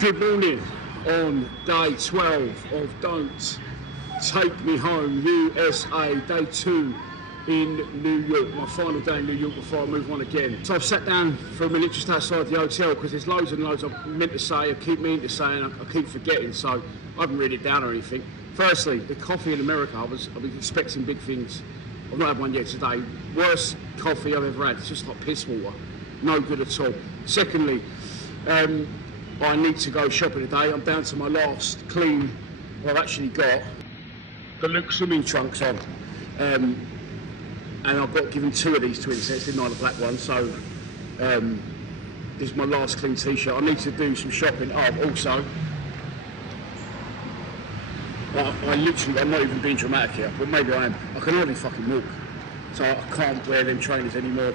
Good morning on day 12 of Don't Take Me Home USA, day 2 in New York, my final day in New York before I move on again. So I've sat down for a minute just outside the hotel because there's loads and loads I meant to say, I keep meaning to say and I keep forgetting, so I haven't written it down or anything. Firstly, the coffee in America, I was expecting big things. I've not had one yet today. Worst coffee I've ever had, it's just like piss water, no good at all. Secondly, I need to go shopping today. I'm down to my last clean I've actually got the Luke swimming trunks on. And I've got given 2 of these twin sets, didn't I, the black one, so this is my last clean t-shirt. I need to do some shopping. Also, I'm not even being dramatic here, but maybe I am. I can hardly fucking walk, so I can't wear them trainers anymore.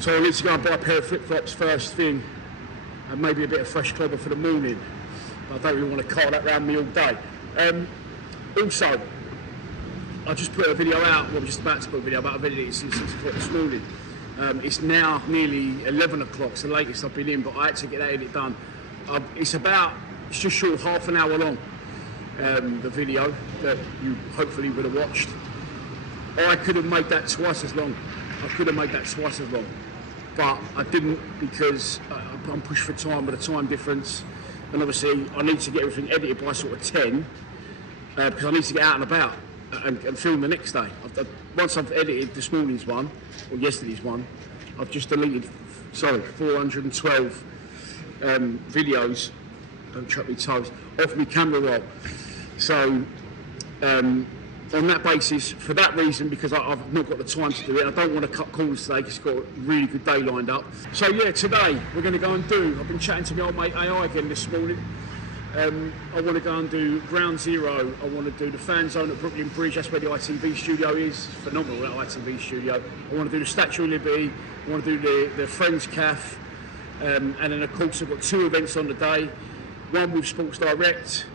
So I need to go and buy a pair of flip-flops first thing, and maybe a bit of fresh clobber for the morning. But I don't really want to cart that around me all day. Also, I just put a video out, well, I'm just about to put a video about a video since 6 o'clock this morning. It's now nearly 11 o'clock, it's the latest I've been in, but I had to get that edit done. It's just short half an hour long, the video that you hopefully would have watched. I could have made that twice as long. But I didn't because I'm pushed for time with a time difference, and obviously I need to get everything edited by sort of 10 because I need to get out and about and film the next day. Once I've edited this morning's one, or yesterday's one, I've just deleted 412 videos, don't chuck me toes, off my camera roll. So on that basis, for that reason, because I've not got the time to do it, I don't want to cut corners today because it's got a really good day lined up. So yeah, today we're going to go and I've been chatting to my old mate AI again this morning. I want to go and do Ground Zero. I want to do the fan zone at Brooklyn Bridge. That's where the ITV studio is. Phenomenal, that ITV studio. I want to do the Statue of Liberty. I want to do the Friends Cafe. And then of course I've got 2 events on the day. One with Sports Direct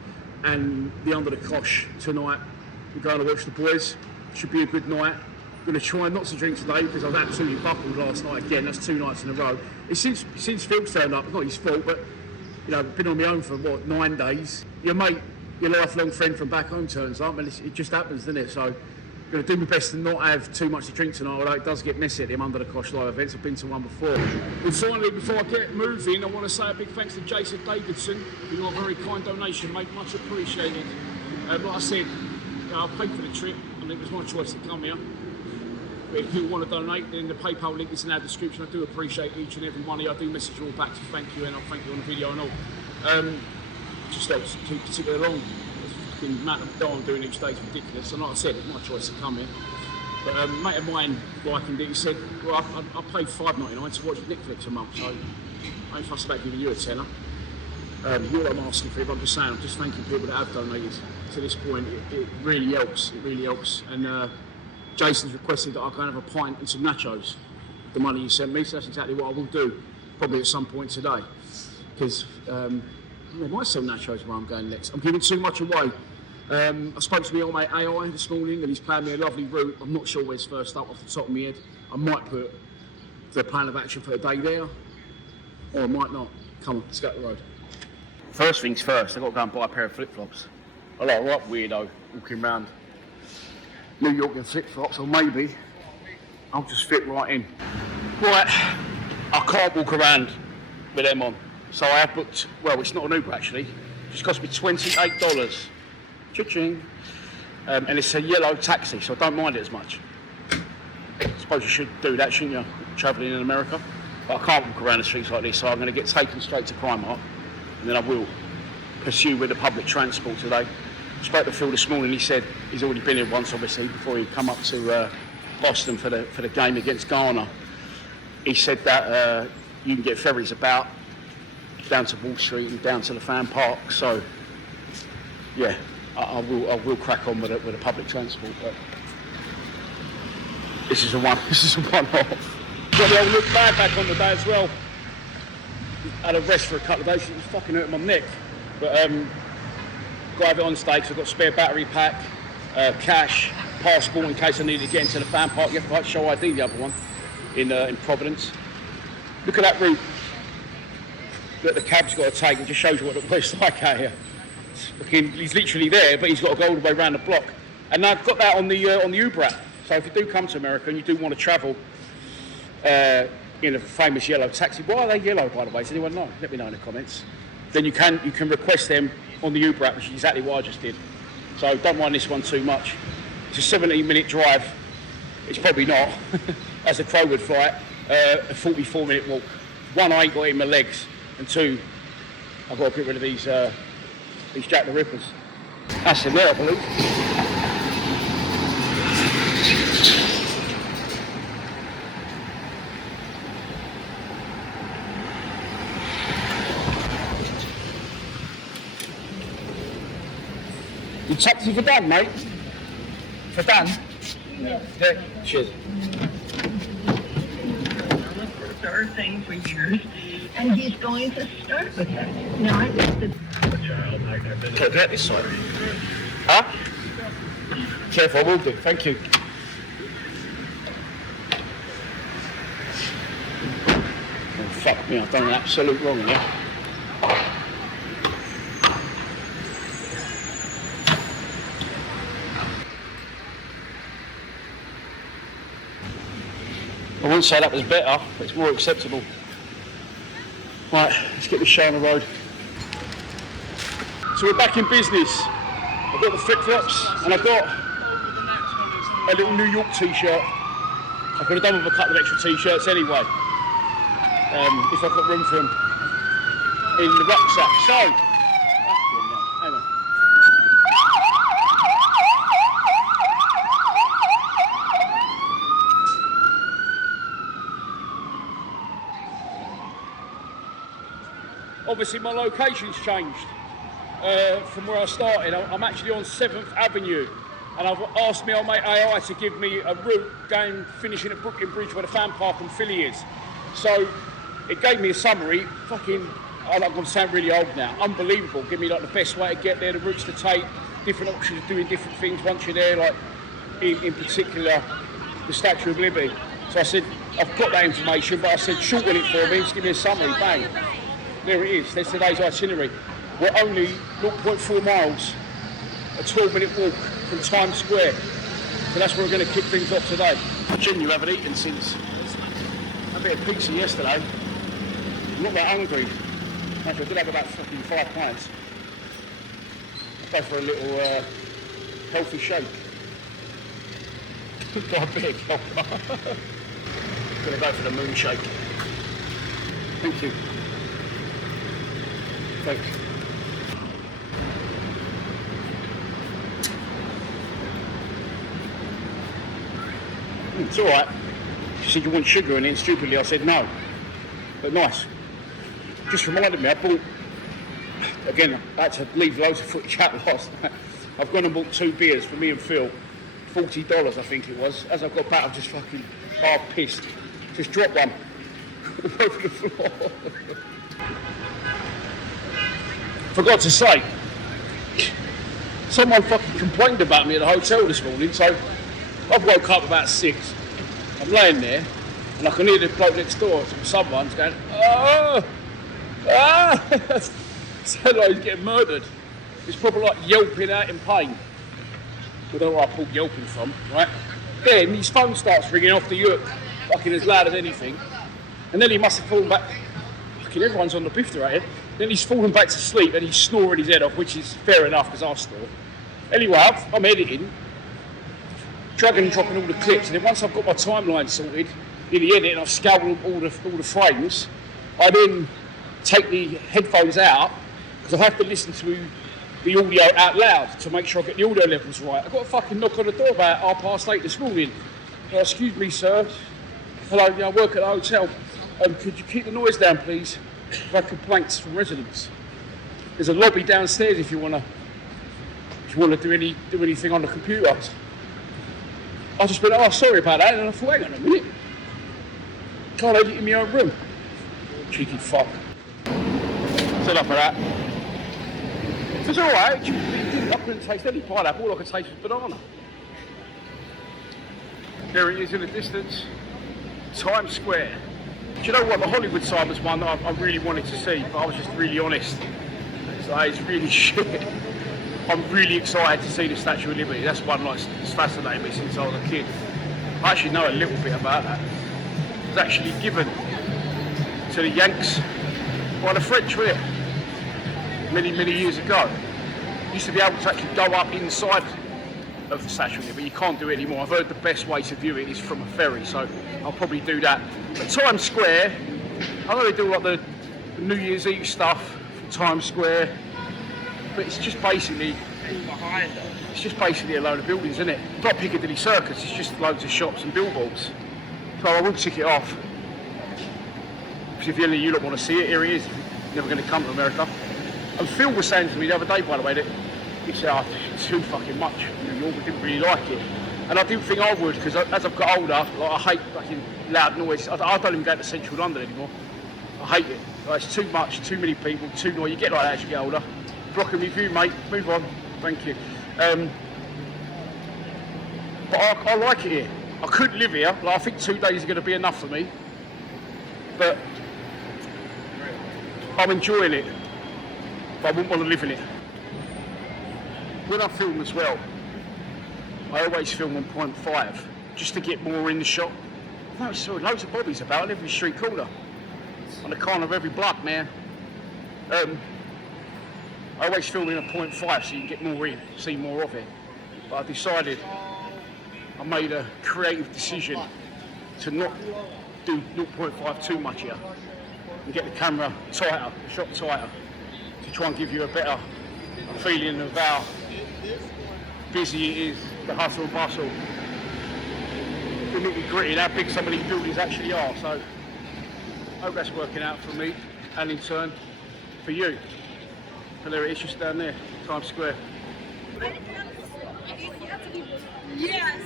and the Under the Cosh tonight. We're going to watch the boys. Should be a good night. I'm going to try not to drink today because I was absolutely buckled last night again. That's 2 nights in a row. It's since Phil's turned up. It's not his fault, but you know, I've been on my own for 9 days. Your mate, your lifelong friend from back home turns up, and it just happens, doesn't it? So I'm going to do my best to not have too much to drink tonight, although it does get messy at them Under the Cosh live events. I've been to one before. And finally, before I get moving, I want to say a big thanks to Jason Davidson for your very kind donation, mate. Much appreciated. Like I said, I paid for the trip, and it was my choice to come here. But if you want to donate, then the PayPal link is in our description. I do appreciate each and every one of you. I do message you all back to thank you, and I'll thank you on the video and all. Just helps keep particularly along. The fucking amount of dough I'm doing each day is ridiculous. And like I said, it's my choice to come here. But a mate of mine likened it. He said, well, I paid $5.99 to watch Netflix a month, so I ain't fussed about giving you a tenner. You're what I'm asking for, but I'm just saying, I'm just thanking people that have donated to this point. It really helps, And Jason's requested that I go and have a pint and some nachos, the money he sent me, so that's exactly what I will do, probably at some point today. Because I might sell nachos where I'm going next. I'm giving too much away. I spoke to my old mate AI this morning, and he's planned me a lovely route. I'm not sure where's first up off the top of my head. I might put the plan of action for the day there, or I might not. Come on, let's go up the road. First things first, I've got to go and buy a pair of flip-flops. I look right weirdo walking around New York in flip-flops, or maybe I'll just fit right in. Right, I can't walk around with them on, so I have booked, well, it's not an Uber actually, it just cost me $28. Cha-ching. And it's a yellow taxi, so I don't mind it as much. I suppose you should do that, shouldn't you, travelling in America? But I can't walk around the streets like this, so I'm going to get taken straight to Primark, and then I will pursue with the public transport today. I spoke to Phil this morning. He said he's already been here once, obviously, before he come up to Boston for the game against Ghana. He said that you can get ferries about down to Wall Street and down to the fan park. So yeah, I will crack on with the public transport. But this is a one-off. Got the old Luke bag back on the day as well. Had a rest for a couple of days. It was fucking hurting my neck, but got to have it on stage. So I've got a spare battery pack, cash, passport in case I need to get into the fan park. You have to show ID, the other one in Providence. Look at that route. that the cab's got to take. It just shows you what it's like out here. He's literally there, but he's got to go all the way around the block. And I've got that on the Uber app. So if you do come to America and you do want to travel in a famous yellow taxi, why are they yellow, by the way? Does anyone know? Let me know in the comments. Then you can request them on the Uber app, which is exactly what I just did. So don't mind this one too much. It's a 17-minute drive. It's probably not, as the crow would fly it. A 44-minute walk. One, I ain't got it in my legs, and two, I've got to get rid of these Jack the Rippers. That's them there, I believe. You taxi for Dan, mate? For Dan? Yeah. Yeah. Cheers. Our thing for years, and he's going to start with it. Now I guess the Okay, get this side. Huh? Careful, I will do. Thank you. Oh, fuck me, I've done an absolute wrong here. I wouldn't say that was better, but it's more acceptable. Right, let's get this show on the road. So we're back in business. I've got the flip-flops and I've got a little New York t-shirt. I could have done with a couple of extra t-shirts anyway, if I've got room for them in the rucksack. So, hang on. Obviously my location's changed from where I started. I'm actually on 7th Avenue, and I've asked my old mate AI to give me a route going, finishing at Brooklyn Bridge where the fan park and Philly is. So it gave me a summary. Fucking, I'm going to sound really old now. Unbelievable. Give me like the best way to get there, the routes to take, different options of doing different things once you're there, like in particular the Statue of Liberty. So I said, I've got that information, but I said, shorten it for me, just give me a summary, bang. There it is, there's today's itinerary. We're only 0.4 miles, a 12-minute walk from Times Square. So that's where we're going to kick things off today. Genuinely haven't eaten since a bit of pizza yesterday. I'm not that hungry. Actually, I did have about fucking 5 pints. I'll go for a little healthy shake. Diabetic helper. Gonna go for the moon shake. Thank you. Thanks. It's all right. She said you want sugar in it, and stupidly I said no. But nice. Just reminded me, I bought, again, I had to leave loads of footage out last night. I've gone and bought 2 beers for me and Phil. $40 I think it was. As I got back, I'm just fucking half pissed. Just dropped one all over the floor. Forgot to say, someone fucking complained about me at the hotel this morning, so I woke up about 6. I'm laying there, and I can hear the bloke next door, someone's going, oh, ah, sound like he's getting murdered. It's probably like yelping out in pain. I don't know where I pulled yelping from, right? Then his phone starts ringing off the hook, fucking as loud as anything, and then he must have fallen back. Fucking everyone's on the bifter out here. Then he's fallen back to sleep and he's snoring his head off, which is fair enough because I snore. Anyway, I'm editing, dragging and dropping all the clips, and then once I've got my timeline sorted in the edit and I've scaled all the frames, I then take the headphones out because I have to listen to the audio out loud to make sure I get the audio levels right. I got a fucking knock on the door about 8:30 this morning. Excuse me, sir. Hello, I work at the hotel. Could you keep the noise down, please? I've had complaints from residents. There's a lobby downstairs if you wanna do anything on the computer. I just went, oh, sorry about that, and I thought, hang on a minute. Can't I get in my own room? Cheeky fuck. Set up for that. It's alright. I couldn't taste any pineapple. All I could taste was banana. There it is in the distance. Times Square. Do you know what? The Hollywood side was one that I really wanted to see, but I was just really honest. So it's really shit. I'm really excited to see the Statue of Liberty. That's one that's fascinated me since I was a kid. I actually know a little bit about that. It was actually given to the Yanks by the French, wasn't it? Many years ago. You used to be able to actually go up inside of the Statue of Liberty, but you can't do it anymore. I've heard the best way to view it is from a ferry, so I'll probably do that. But Times Square, I know they do like the New Year's Eve stuff from Times Square, but it's just basically it's just basically a load of buildings, isn't it? It's like Piccadilly Circus, it's just loads of shops and billboards. So I will tick it off. Because if any of you lot want to see it, here it is. Never going to come to America. And Phil was saying to me the other day, by the way, that he said, oh, it's too fucking much in New York, I didn't really like it. And I didn't think I would, because as I've got older, like, I hate fucking loud noise. I don't even go to central London anymore. I hate it. Like, it's too much, too many people, too noisy. You get like that as you get older. Block and review, mate. Move on. Thank you. But I like it here. I couldn't live here. Like, I think 2 days are going to be enough for me. But I'm enjoying it. But I wouldn't want to live in it. When I film as well, I always film on 0.5 just to get more in the shot. No, it's loads of bobbies about on every street corner, on the corner of every block, man. I always film in a 0.5 so you can get more in, see more of it. But I decided, I made a creative decision to not do 0.5 too much here and get the camera tighter, the shot tighter, to try and give you a better feeling of how busy it is, the hustle and bustle, the nitty gritty, how big some of these buildings actually are. So I hope that's working out for me and in turn for you. And there it is, just down there, Times Square. Yes.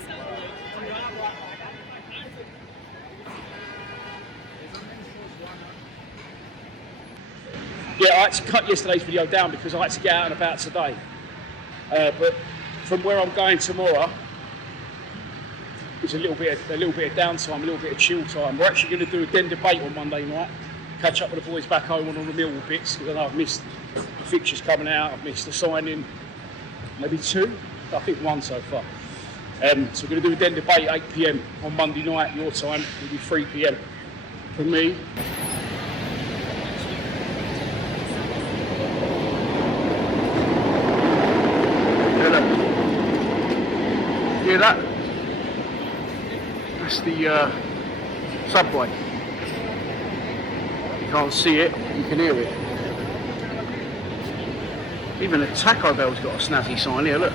Yeah, I had to cut yesterday's video down because I had to get out and about today. But from where I'm going tomorrow, it's a little bit of downtime, a little bit of chill time. We're actually going to do a den debate on Monday night, catch up with the boys back home on all the Millwall bits, because I know I've missed the fixtures coming out, I've missed the signing, maybe 2, I think 1 so far. So we're going to do a den debate 8 PM on Monday night, your time, it'll be 3 PM for me. Hear that? That's the subway. You can't see it, you can hear it. Even the Taco Bell's got a snazzy sign here, look.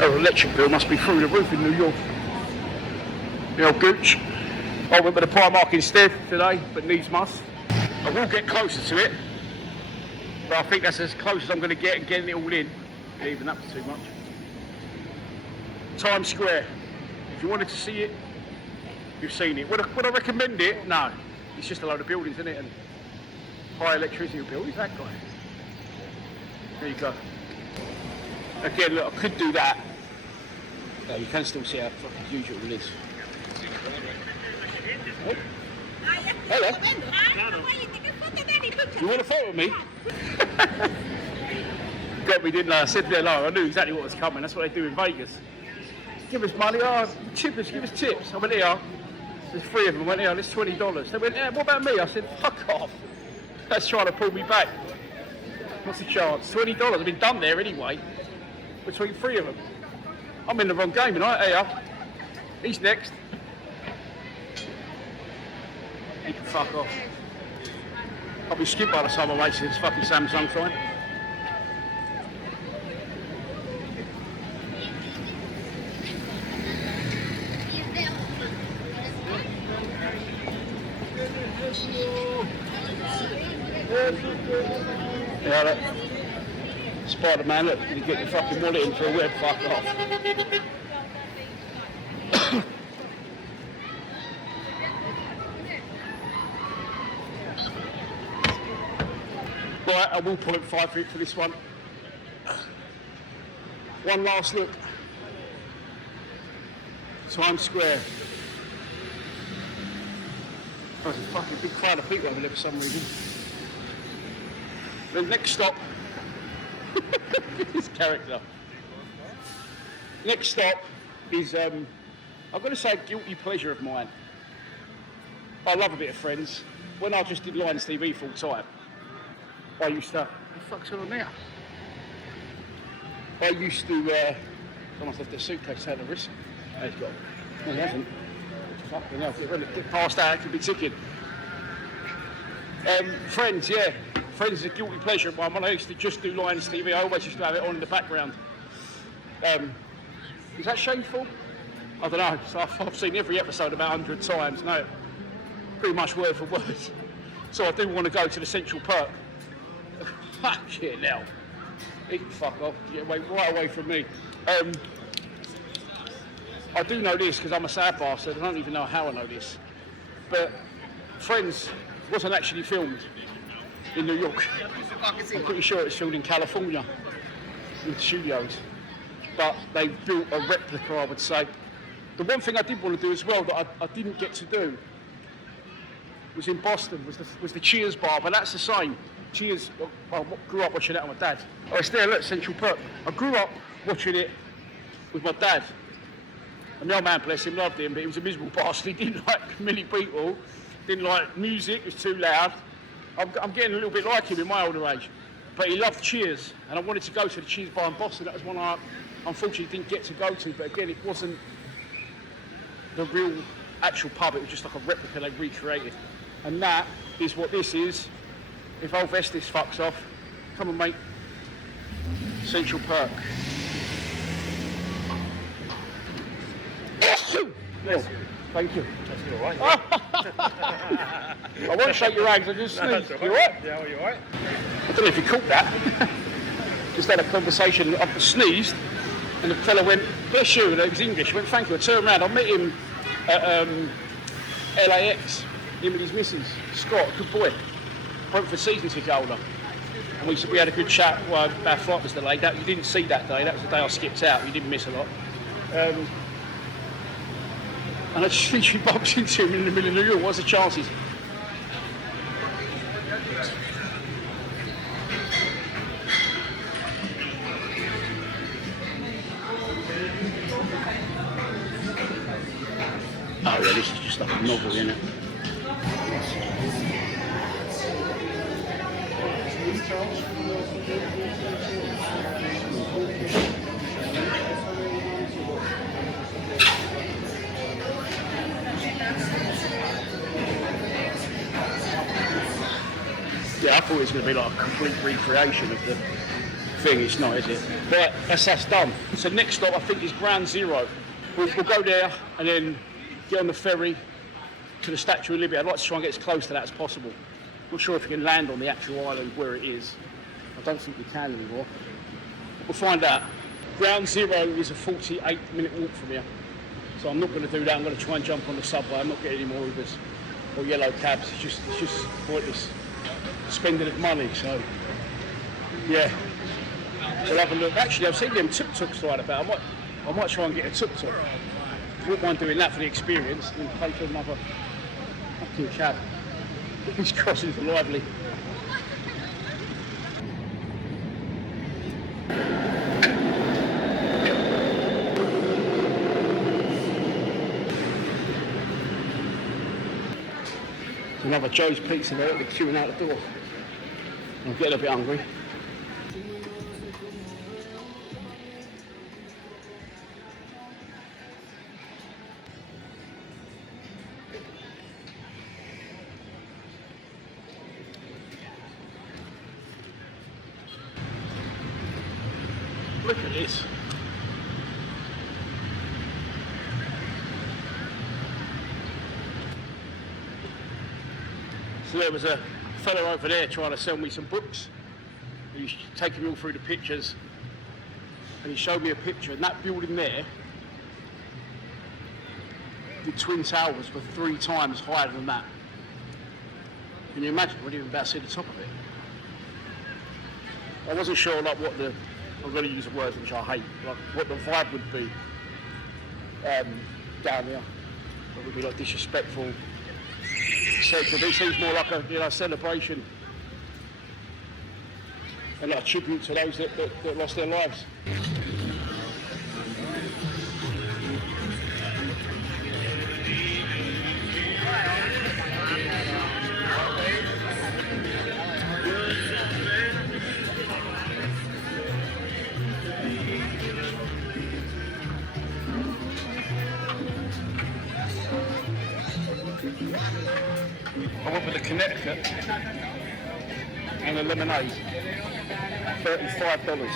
Our electric bill must be through the roof in New York. The old gooch. I went with the Primark instead today, but needs must. I will get closer to it, but I think that's as close as I'm going to get and getting it all in. Even that was too much. Times Square. If you wanted to see it, you've seen it. Would I recommend it? No. It's just a load of buildings, isn't it? And high electricity bill. Who's that guy? There you go. Again, look, I could do that. No, you can still see how fucking huge it all is. Oh. Hello. You want a photo of me? Got me, didn't I? I said hello. I knew exactly what was coming. That's what they do in Vegas. Give us money. Oh, tippers, give us tips. I went here. There's 3 of them. I went here. There's $20. They went, what about me? I said, fuck off. That's trying to pull me back. What's the chance? $20. I've been done there anyway. Between 3 of them. I'm in the wrong game tonight. Here. He's next. He can fuck off. I'll be skipped by the time I make this fucking Samsung sign. Yeah, look. Spider-Man, look, you get your fucking wallet in for a web, fuck off. Right, I will 0.5 for this one. One last look. Times Square. There's a fucking big crowd of people over there for some reason. The next stop. This character. Next stop is, I'm going to say a guilty pleasure of mine. I love a bit of Friends. When I just did Lions TV full time, I used to, what the fuck's going on now? I used to, someone's left their suitcase out of the wrist. Oh, he's got it. No, he hasn't. Fucking hell, get past that, it could be ticking. Friends, yeah. Friends is a guilty pleasure of mine. When I used to just do Lions TV, I always used to have it on in the background. Is that shameful? I don't know. So I've seen every episode about 100 times. No, pretty much word for word. So I do want to go to the Central Perk. Fuck it now. He can fuck off. Get away, right away from me. I do know this because I'm a sad bastard. I don't even know how I know this. But Friends wasn't actually filmed in New York. I'm pretty sure it's filmed in California, in studios. But they built a replica, I would say. The one thing I did want to do as well that I didn't get to do was in Boston, was the Cheers bar, but that's the same. Cheers, I grew up watching that with my dad. Oh, it's there, look, Central Perk. I grew up watching it with my dad. And the old man, bless him, loved him, but he was a miserable bastard. He didn't like many people, didn't like music, it was too loud. I'm getting a little bit like him in my older age. But he loved Cheers, and I wanted to go to the Cheers bar in Boston. That was one I unfortunately didn't get to go to, but again, it wasn't the real actual pub, it was just like a replica they recreated. And that is what this is. If old Vestis fucks off, come on mate, Central Perk. No, thank you. That's all right. I won't shake your hands, I just sneezed. No, You alright? Yeah, are you alright? I don't know if you caught that. Just had a conversation, I sneezed, and the fella went, bless you, and it was English. I went, thank you. I turned around, I met him at LAX, him and his missus, Scott, good boy. Went for season ticket holder. And we had a good chat. Well, our flight was delayed. You didn't see that day, that was the day I skipped out. You didn't miss a lot. And I just literally bumped into him in the middle of New York. What's the chances? Oh yeah, this is just like a novel, isn't it? Yeah, I thought it was going to be like a complete recreation of the thing. It's not, is it? But that's done. So next stop, I think, is Ground Zero. We'll go there and then get on the ferry to the Statue of Liberty. I'd like to try and get as close to that as possible. Not sure if we can land on the actual island where it is. I don't think we can anymore. But we'll find out. Ground Zero is a 48-minute walk from here. So I'm not going to do that. I'm going to try and jump on the subway. I'm not getting any more Ubers or yellow cabs. It's just pointless spending of money. So yeah, we'll have a look. Actually, I've seen them tuk-tuks right about. I might try and get a tuk-tuk. Wouldn't mind doing that for the experience and pay for another fucking cab. These crossings are lively. Another Joe's Pizza there, they're queuing out the door. I'm getting a bit hungry. Look at this. So there was a fellow over there trying to sell me some books. He was taking me all through the pictures, and he showed me a picture, and that building there, the Twin Towers were 3 times higher than that. Can you imagine? I wouldn't even about to see the top of it. I wasn't sure like what the I'm going to use a word which I hate, like what the vibe would be down here. It would be like disrespectful. Sacred. This seems more like a celebration and like a tribute to those that lost their lives. I went with the Connecticut and the lemonade, $35.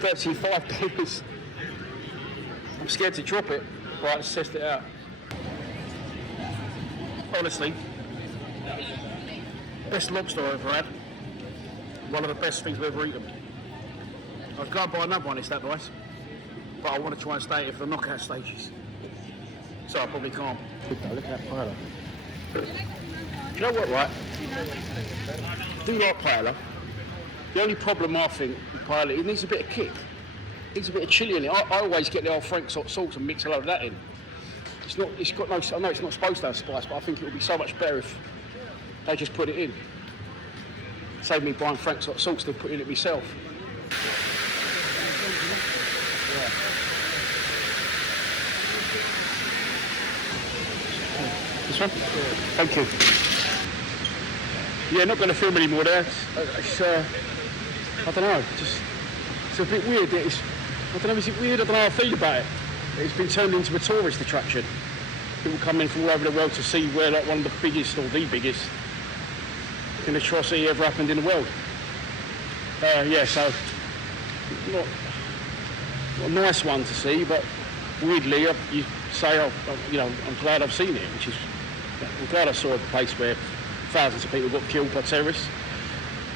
$35. I'm scared to drop it. Right, let's test it out. Honestly, best lobster I've ever had. One of the best things I've ever eaten. I'd go and buy another one, it's that nice. But I want to try and stay here for the knockout stages. So I probably can't. Look at that paella. Do you know what, right? I do like paella. The only problem I think with paella, it needs a bit of kick. It needs a bit of chilli in it. I always get the old Frank's hot sauce and mix a load of that in. It's got no, I know it's not supposed to have spice, but I think it would be so much better if they just put it in. Save me buying Frank's hot sauce to put in it myself. This one? Thank you. Yeah, not going to film anymore there. It's I don't know, it's a bit weird. I don't know, is it weird? I don't know how I feel about it. It's been turned into a tourist attraction. People come in from all over the world to see where like one of the biggest or the biggest an atrocity ever happened in the world. Yeah, so not a nice one to see, but weirdly, you say, I'm glad I've seen it, which is, I'm glad I saw a place where thousands of people got killed by terrorists.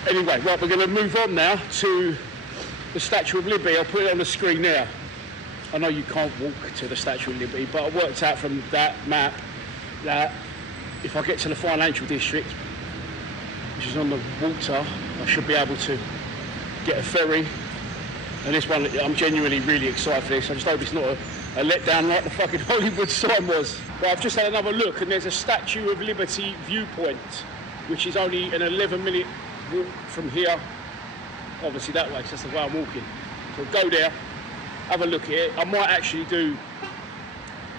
Anyway, right, we're going to move on now to the Statue of Liberty. I'll put it on the screen now. I know you can't walk to the Statue of Liberty, but I worked out from that map that if I get to the financial district, which is on the water, I should be able to get a ferry. And this one, I'm genuinely really excited for this. I just hope it's not a letdown like the fucking Hollywood sign was. But I've just had another look and there's a Statue of Liberty viewpoint, which is only an 11-minute walk from here. Obviously that way, so that's the way I'm walking. So go there, have a look at it. I might actually do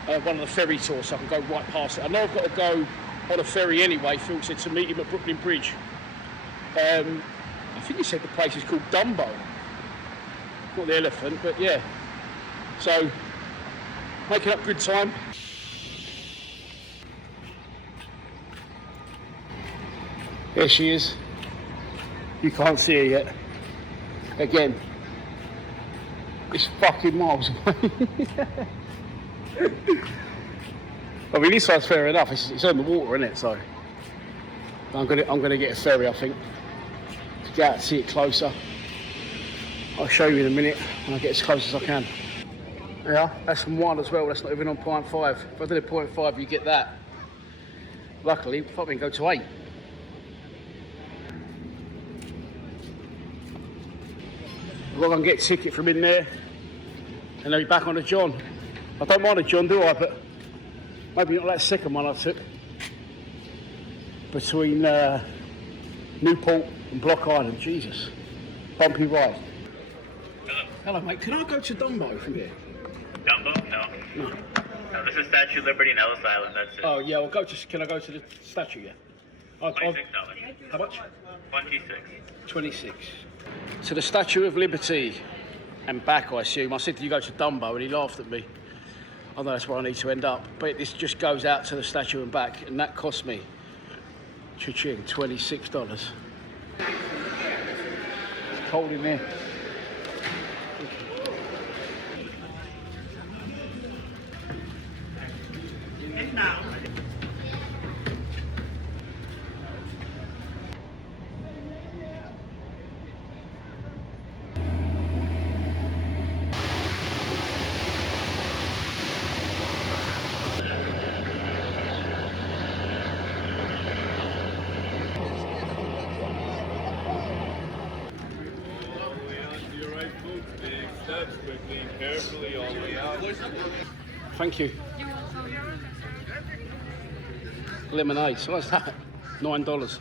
one of the ferry tours so I can go right past it. I know I've got to go on a ferry anyway. Phil said to meet him at Brooklyn Bridge. I think he said the place is called Dumbo. Not the elephant, but yeah. So, making up good time. There she is. You can't see her yet. Again, it's fucking miles away. I mean, this one's fair enough. It's on the water, isn't it? So, I'm gonna get a ferry, I think, to get out and see it closer. I'll show you in a minute when I get as close as I can. Yeah, that's from 1 as well. That's not even on 0.5. If I did a 0.5, you get that. Luckily, if I can go to 8. I've got to go and get a ticket from in there, and then be back on the John. I don't mind a John, do I? But maybe not that second one I took between Newport and Block Island. Jesus, bumpy ride. Hello, mate. Can I go to Dumbo from here? Dumbo? No. No. No, this is Statue of Liberty and Ellis Island, that's it. Oh, yeah, well, can I go to the statue, yeah? $26. How much? 26. 26. To the Statue of Liberty and back, I assume. I said, do you go to Dumbo? And he laughed at me. I know that's where I need to end up. But this just goes out to the statue and back, and that cost me, cha-ching, $26. It's cold in there. Now. Big steps quickly, carefully, all the way out. Thank you. Lemonade, so what's that? $9.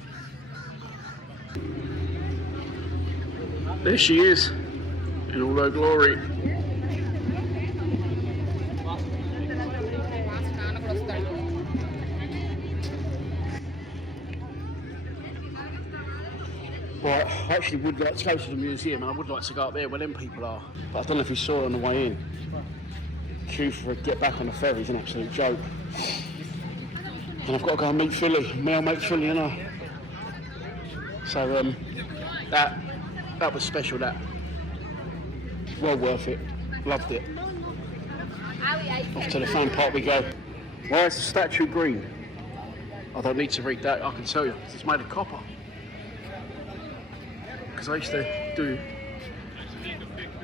There she is, in all her glory. Right, I actually would like to go to the museum and I would like to go up there where them people are. But I don't know if you saw it on the way in. Queue for a get back on the ferry is an absolute joke. And I've got to go and meet Philly. I'll meet Philly, you know. So that was special, that. Well worth it. Loved it. Off to the fun part we go. Why is the statue green? I don't need to read that, I can tell you. It's made of copper. Because I used to do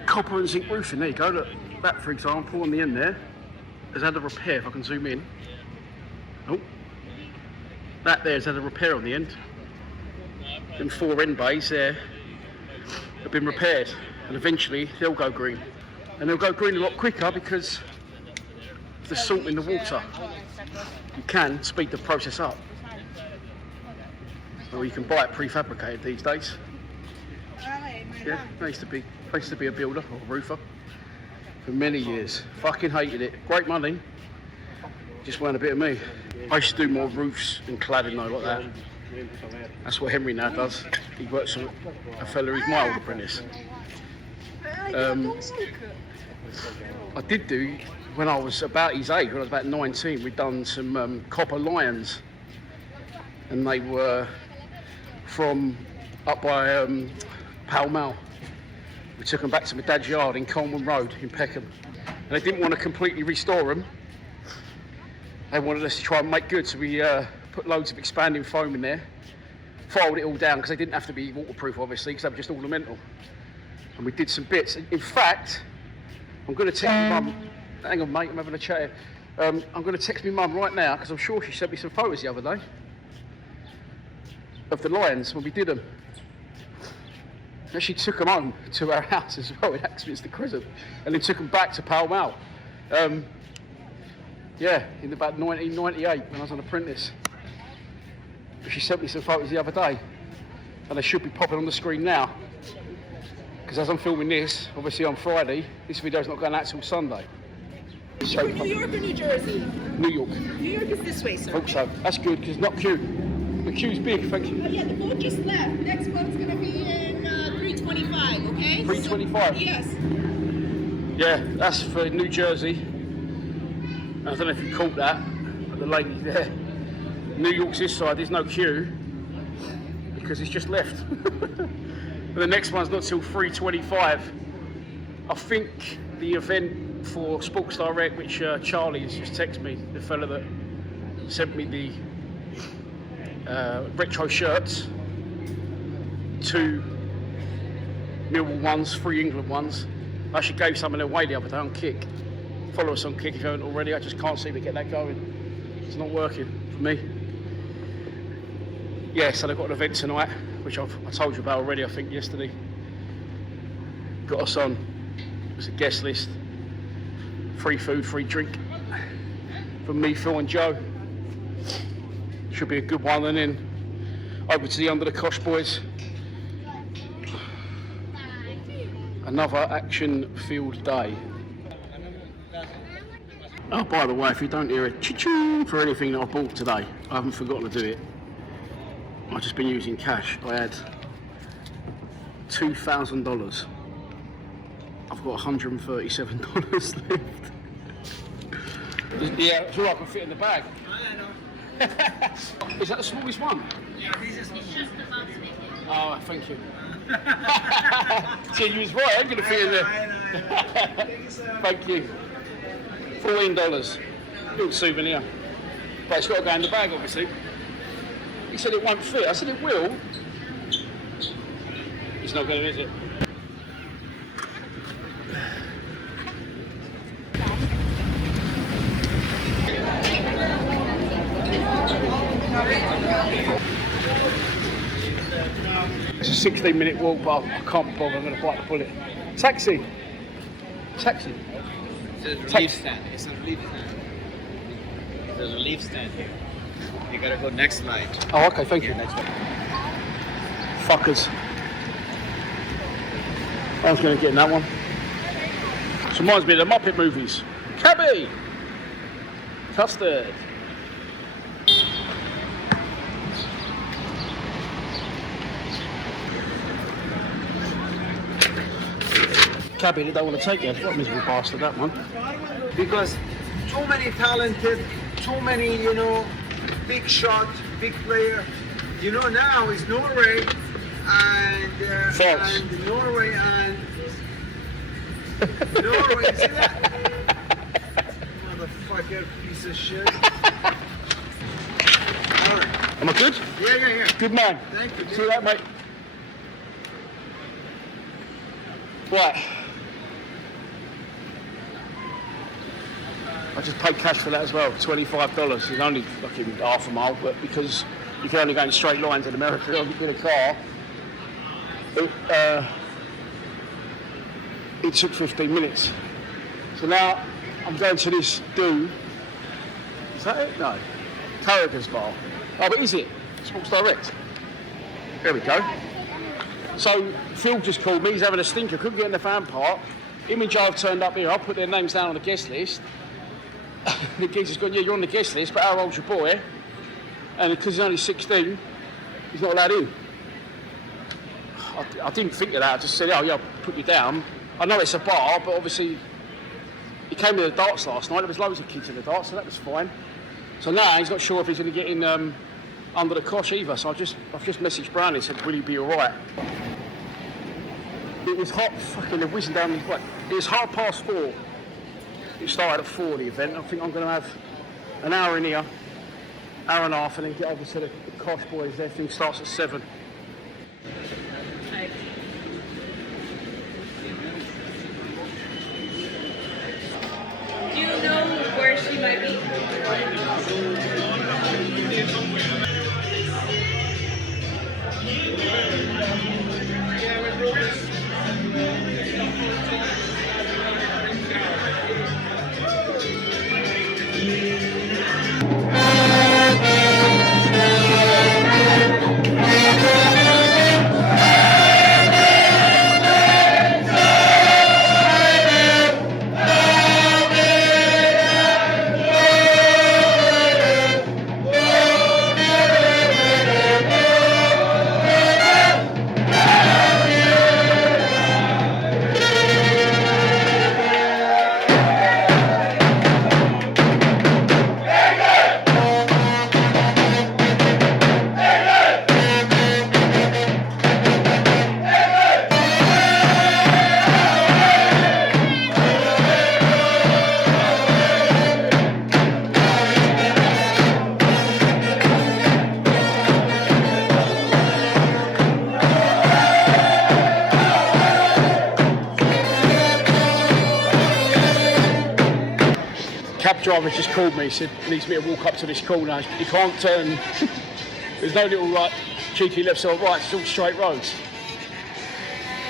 copper and zinc roofing. There you go, look. That, for example, on the end there, has had a repair, if I can zoom in. Oh. That there has had a repair on the end. And 4 end bays there have been repaired. And eventually they'll go green. And they'll go green a lot quicker because of the salt in the water. You can speed the process up. Or you can buy it prefabricated these days. Yeah, I used to be a builder or a roofer for many years. Fucking hated it. Great money. Just weren't a bit of me. I used to do more roofs and cladding though, like that. That's what Henry now does. He works for a fella who's my old apprentice. I did do, when I was about his age, when I was about 19, we'd done some copper lions. And they were from up by Pall Mall. We took them back to my dad's yard in Coleman Road in Peckham. And they didn't want to completely restore them. They wanted us to try and make good, so we put loads of expanding foam in there, filed it all down, because they didn't have to be waterproof, obviously, because they were just ornamental. And we did some bits. In fact, I'm going to text my mum. Hang on, mate, I'm having a chat here. I'm going to text my mum right now, because I'm sure she sent me some photos the other day of the lions when we did them. And she took them home to our house as well in Axminster Crescent, and then took them back to Pall Mall. Yeah, in about 1998 when I was an apprentice. But she sent me some photos the other day, and they should be popping on the screen now. Because as I'm filming this, obviously on Friday, this video's not going out till Sunday. So, New York or New Jersey? New York. New York is this way, sir. Hope so. That's good, because it's not queue. The queue's big, thank you. Yeah, the boat just left. Next boat's gonna be in 3:25, okay? 3:25? Yes. Yeah, that's for New Jersey. I don't know if you caught that, but the lady there. New York's this side, there's no queue, because it's just left. But the next one's not till 3:25. I think the event for Sports Direct, which Charlie has just texted me, the fella that sent me the retro shirts, 2 Millwall ones, 3 England ones. I actually gave some of them away the other day on Kick. Follow us on Kick if you haven't already. I just can't seem to get that going. It's not working for me. Yeah, so they've got an event tonight, which I told you about already, I think, yesterday. Got us on. There's a guest list. Free food, free drink. From me, Phil and Joe. Should be a good one. And then over to the Under the Cosh boys. Another action-filled day. Oh, by the way, if you don't hear a choo-choo for anything that I bought today, I haven't forgotten to do it. I've just been using cash. I had $2,000. I've got $137 left. Yeah, it's all I can fit in the bag. Is that the smallest one? Yeah, it's just the most big. Oh, thank you. See, you was right, I'm going to fit in there. Thank you. $14. Little souvenir. But it's got to go in the bag, obviously. He said it won't fit. I said it will. It's not going to, is it? It's a 16-minute walk, but I can't bother. I'm going to bite the bullet. Taxi. Taxi. It's a relief stand. It's a relief stand. There's a relief stand here. You gotta go next line. Oh, okay, thank you. Next line. Fuckers. I was going to get in that one. This reminds me of the Muppet movies. Cabby! Custard. Cabby, they don't want to take you. What a miserable bastard, that one. Because too many talented, too many, big shot, big player. Now it's Norway and Norway and Norway. See that? Motherfucker, piece of shit. All right. Am I good? Yeah. Good man. Thank you. See you later, mate. Right. I just paid cash for that as well, $25. It's only fucking half a mile, but because you can only go in straight lines in America with a car, it took 15 minutes. So now I'm going to this is that it? No. Carragher's bar. Oh, but is it? Sports Direct. There we go. So Phil just called me, he's having a stinker, couldn't get in the fan park. Him and Joe have turned up here, I'll put their names down on the guest list. The geezer's gone, yeah, you're on the guest list, but how old's your boy? And because he's only 16, he's not allowed in. I didn't think of that, I just said, oh yeah, I'll put you down. I know it's a bar, but obviously, he came to the darts last night, there was loads of kids in the darts, so that was fine. So now he's not sure if he's going to get in under the cosh either, so I've just messaged Brownie and said, will he be alright? It was hot, fucking whizzing down the way. It was 4:30. It started at 4, the event. I think I'm going to have an hour in here, hour and a half, and then get over to the Kosh boys. Their thing starts at 7. Do you know where she might be? Cab driver just called me, he said he needs me to walk up to this corner. He can't turn, there's no little like cheeky left or right, it's all straight roads.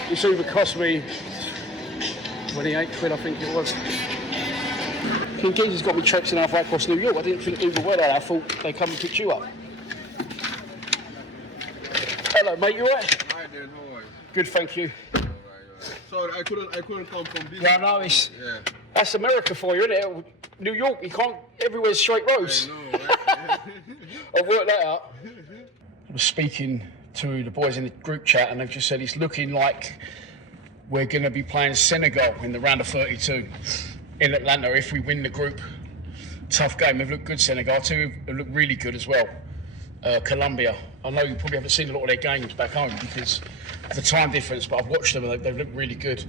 This Uber cost me 28 quid, I think it was. King Geezer's got me traipsing halfway across New York. I didn't think Uber were there, I thought they'd come and pick you up. Hello mate, you alright? Hi there, how are you? Good, thank you. Sorry, I couldn't come from this. Yeah, no, it's, Yeah. that's America for you, isn't it? New York, you can't, everywhere's straight roads. I know, right? I've worked that out. I was speaking to the boys in the group chat and they've just said it's looking like we're going to be playing Senegal in the round of 32 in Atlanta if we win the group. Tough game. They've looked good, Senegal too. They've looked really good as well. Colombia. I know you probably haven't seen a lot of their games back home because of the time difference, but I've watched them and they've looked really good.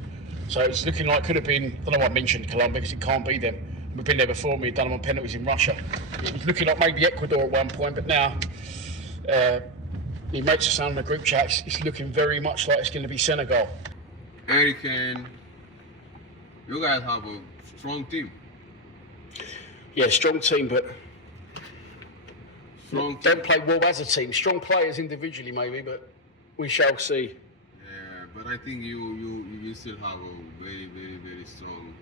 So it's looking like it could have been, I don't know why I mentioned Colombia because it can't be them. We've been there before and we've done them on penalties in Russia. It was looking like maybe Ecuador at one point, but now he makes us sound in the group chat, it's looking very much like it's going to be Senegal. Eric, and you guys have a strong team. Yeah, strong team, but Strong team. don't play well as a team. Strong players individually maybe, but we shall see. Yeah, but I think you still have a very strong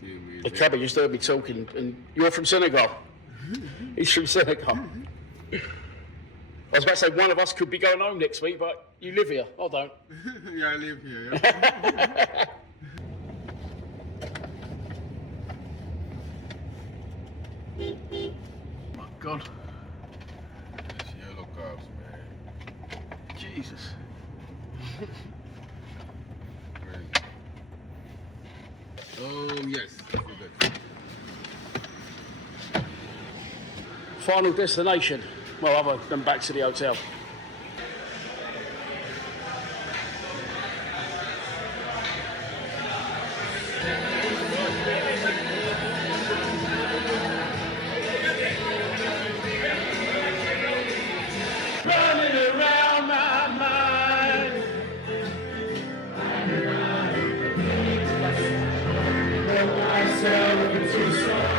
team. The Crabber just heard me talking, and you're from Senegal. He's from Senegal. I was about to say one of us could be going home next week, but you live here. I don't. Yeah, I live here. Yeah. My God. It's yellow cars, man. Jesus. Crazy. Oh yes, I forgot. Final destination. Well, other than back to the hotel. Running around my mind. Myself into soul.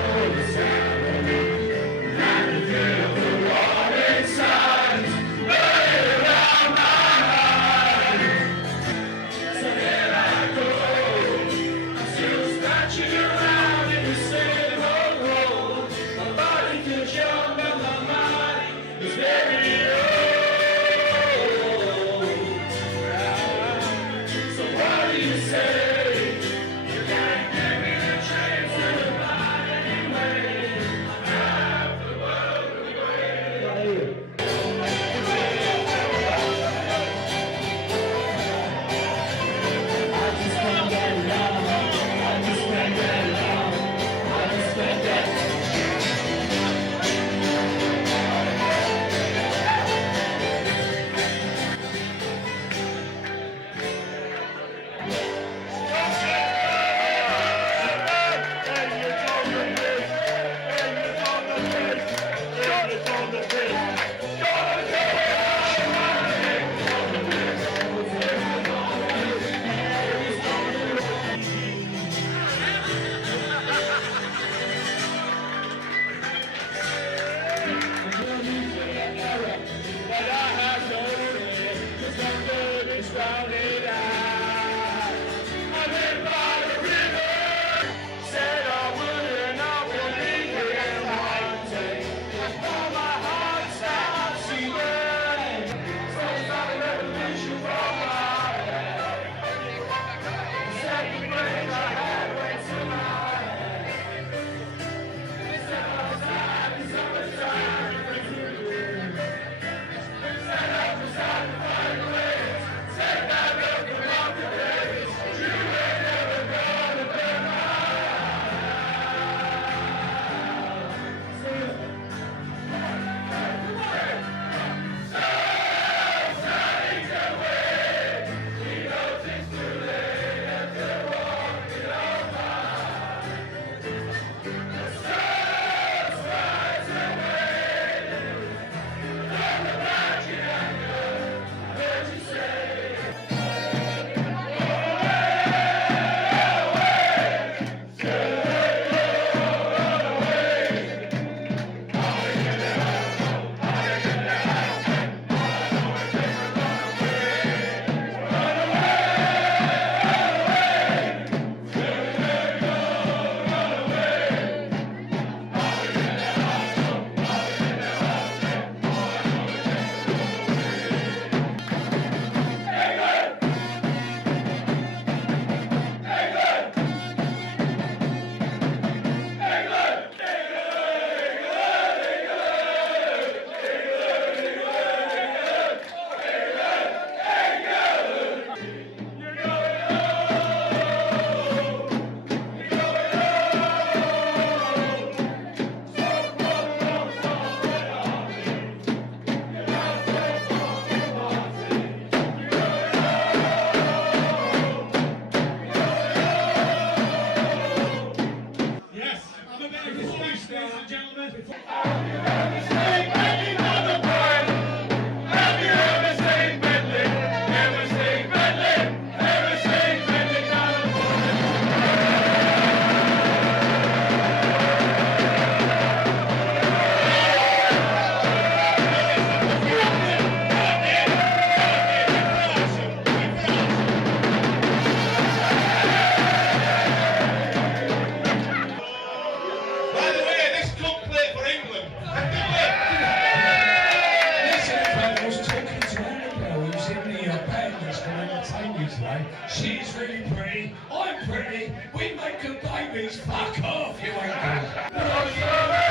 entertain you today. She's really pretty, I'm pretty, we make good babies. Fuck off, you ain't good.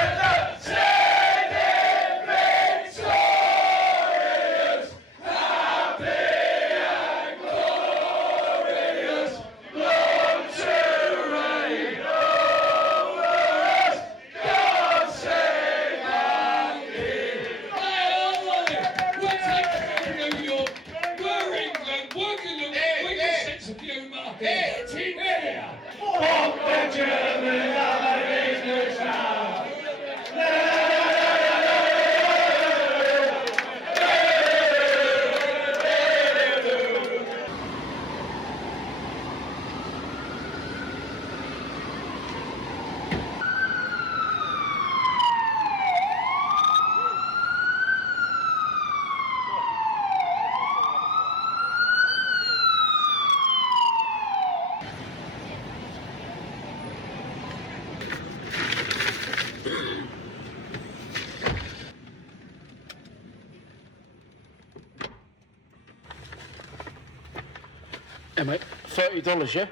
Hey mate, $30, yeah?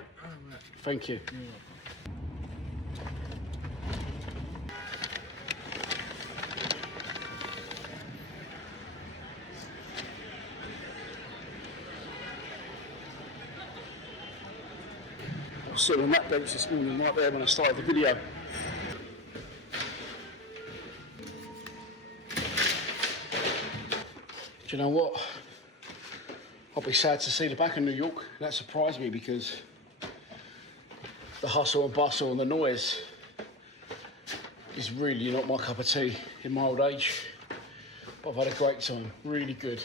Thank you. I was sitting on that bench this morning right there when I started the video. Do you know what? I'll be sad to see the back of New York. That surprised me because the hustle and bustle and the noise is really not my cup of tea in my old age. But I've had a great time, really good.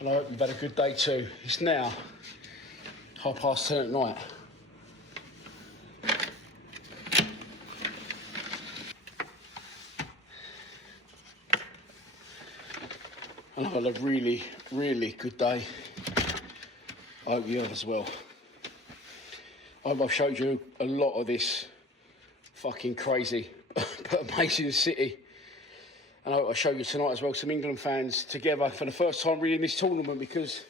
And I hope you've had a good day too. It's now 10:30 at night. And I've had a really, really good day. I hope you have as well. I hope I've showed you a lot of this fucking crazy but amazing city. And I hope I show you tonight as well some England fans together for the first time really in this tournament, because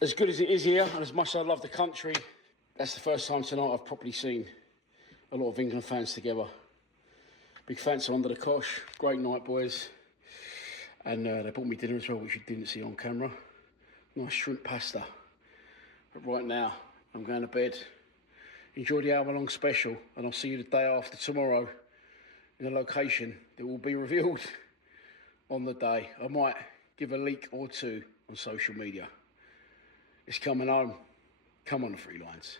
as good as it is here and as much as I love the country, that's the first time tonight I've properly seen a lot of England fans together. Big thanks to Under the Cosh. Great night, boys. And they bought me dinner as well, which you didn't see on camera. Nice shrimp pasta. But right now, I'm going to bed. Enjoy the hour-long special, and I'll see you the day after tomorrow in a location that will be revealed on the day. I might give a leak or two on social media. It's coming home. Come on, the Free Lines.